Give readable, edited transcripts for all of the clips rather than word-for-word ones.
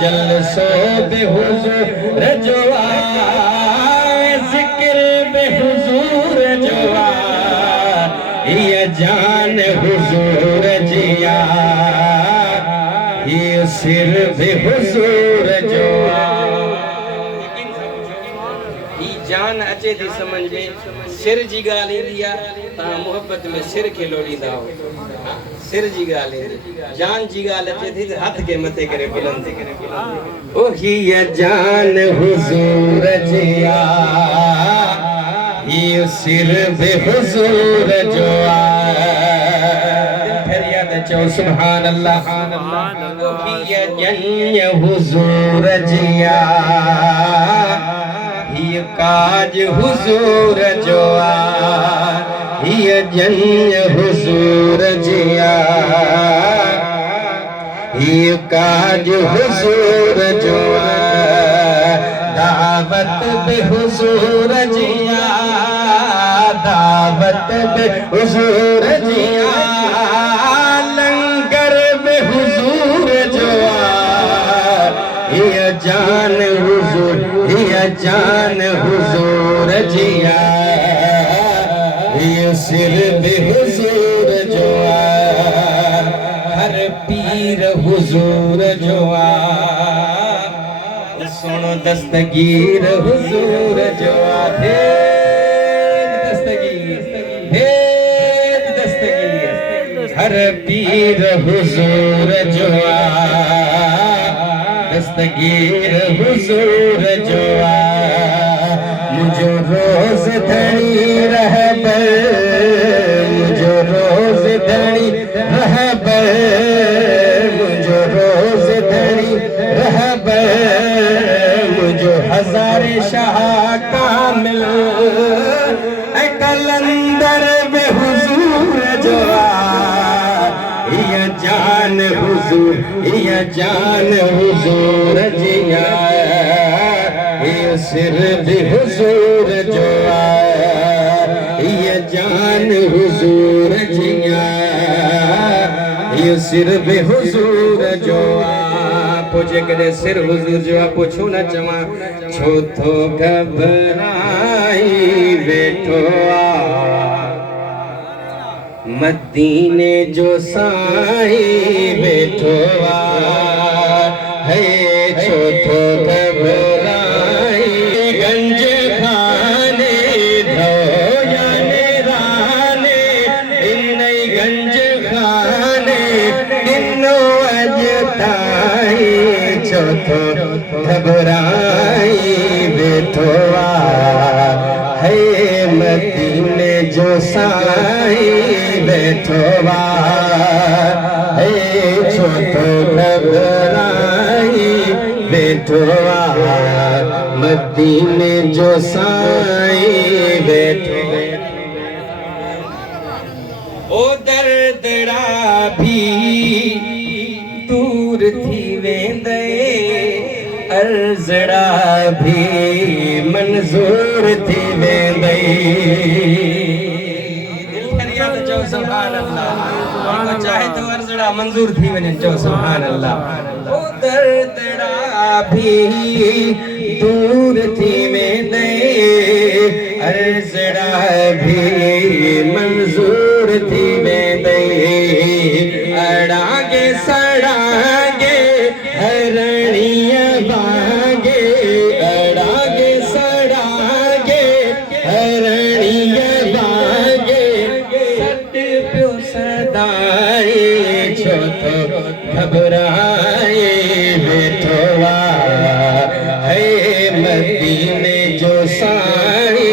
जलसो बेहुजूर जो आए, जिक्र बेहुजूर जो आए, ये जान हुजूर जिया, ये सिर बेहुजूर जो आए। जान अचे थी समझ में, सिर जी ॻाल्हि ईंदी आहे तव्हां मोहब्बत में सिर खे लोड़ींदा हो, सिर जी ॻाल्हि ईंदी, जान जी ॻाल्हि अचे थी त हथ खे मथे करे बुलंद करे, ओ हीअ जान हुजूर जी आहे, हीअ सिर बि हुजूर जो आहे। फरियाद चओ सुभान अल्लाह। ओ हीअ जन हुजूर जी आहे, ये काज हुजूर जो आ, ये जन हुजूर जिया, ये काज हुजूर जो आ, दावत बे हुजूर जिया, दावत बे हुजूर जिया, लंगर बे हुजूर जो आ, ये जान हुजूर, ये जान हुजूर जिया, ये सिर भी हुजूर जो आ, हर पीर हुजूर जो आ, सुनो दस्तगीर हुजूर जो आ, दस्तगीर, हर पीर हुजूर जो आ, दस्तगीर हुजूर जो आ, मुझो रोज धनी रहबर, मुझो रोज धनी रहबर, मुझो रोज धनी रहबर, मुझो हजारे शाह कामिल कलंदर बे हुजूर जो आ, ये जान हुजूर, ये जान हुजूर जिया, ये सिर भी हुजूर जो आ, ये जान हुजूर जिया, ये सिर भी हुजूर जो आ। पोजे करे सिर हुजूर जो आ, पोछो न चवा छो थो घबराई वेठो आ, मदीने जो साई वेठो आ, है छो थो घबराई, गंज खाने धोयाने राने, इन गंज खाने इनो अजताई, छो थो घबराई वेठो आ, है मदीने जो साई बैठो बा, हे छो थो घबराई बैठो बा, मदीने जो साई बैठो। ओ दर्दड़ा भी दूर थी वेंदे, अर्ज़ड़ा भी मंजूर थी वेंदे, सुभान अल्लाह, चाहे तो अर्ज़ड़ा मंजूर थी वने, चो सुभान अल्लाह। ओ दर्दड़ा भी दूर थी वेंदे, अर्ज़ड़ा भी मंजूर थी वेंदे, अड़ागे सड़ागे हरणिया बागे, अड़ागे सड़ागे हरणिया बागे, सदाई छो थो घबराए वेठो आ, है मदीने जो साई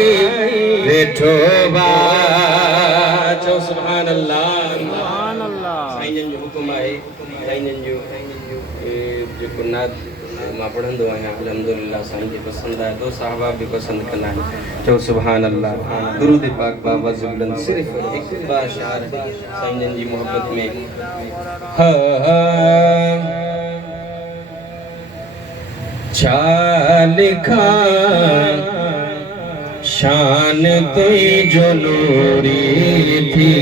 वेठो आ, चो सुभान अल्लाह। साईं जो हुकुम आहे, साईं जो जेको नाद मां पढ़ंदो आहियां, अल्हम्दुलिल्लाह साईं खे पसंदि आहे, दो साहबा बि पसंदि कंदा आहिनि, चओ सुभान अल्लाह। दुरूद पाक बाबा ज़ुबलन सिर्फ़ हिकु ॿ अशआर साईं जी मोहब्बत में, छा लिखा शान तुई जो नूरी थी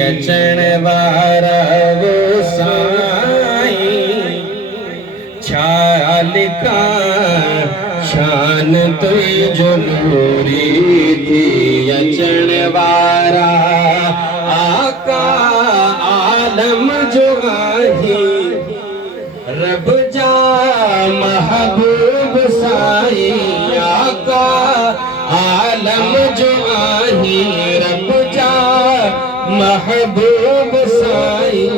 अचण वारा वो साईं, छा लिखा शान तुई जो नूरी थी अचण वारा आका आलम जो आही रब जा महबूब साई आका आलम जो आही रब जा महबूब साई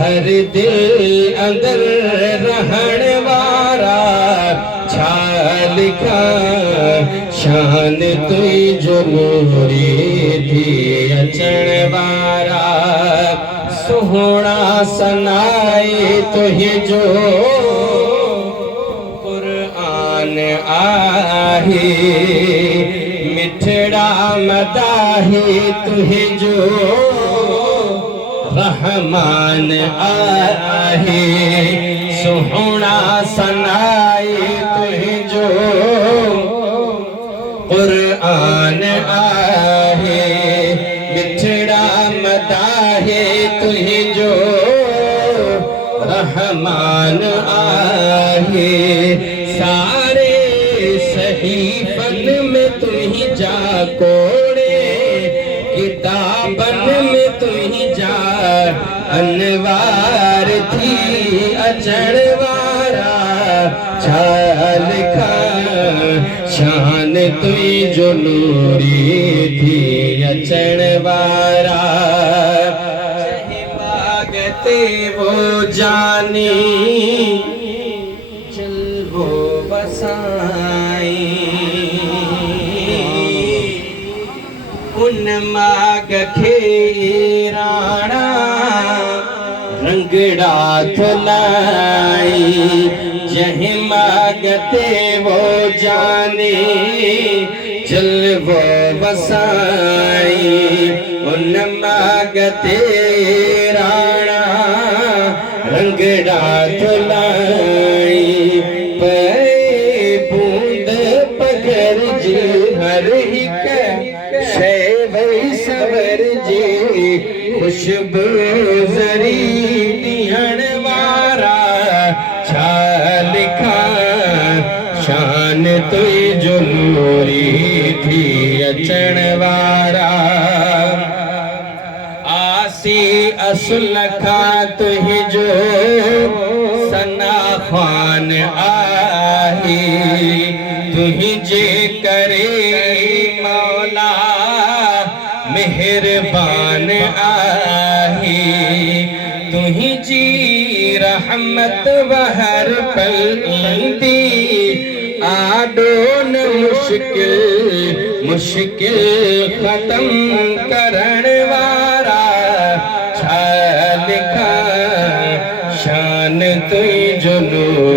हर दिल अंदर रहण वारा छा लिखा शान तुई जो नूरी थी अचण वारा सोहणा सनाए तुहि जो कुरान आहे मिठड़ा मदाही तुहि जो रहमान आहे सोहणा सनाए तुहि जो कुरान आहे मिठड़ा मदाहे तुहि जो रहमान आहे सारे सहीफन में तुहि जा कोड़े किताबन में तुहि जा अनवार थी अचण वारा छा लिखा शान तुई जो नूरी थी अचण वारा भागते वो जानी चल वो बसाई उन माग खे राणा रंगड़ा थलाई जहीं मागते वो जाने चल वो बसाई उन मागते राणा रंगड़ा थलाई पे बूंद पगर जी हर हिक शय वही सबर जी खुशबू जरी दिहण वारा छा लिखा शान तुई जो नूरी थी अचण वारा आसी असुल खा तुहि जो सना ख़ान आहे तुहि जे करे मौला मेहरबान आहे तुहि जी रहमत बहर पल ईंदी आडो न मुश्किल मुश्किल खत्म करण वारा छा लिखा शान तुई जो नूरी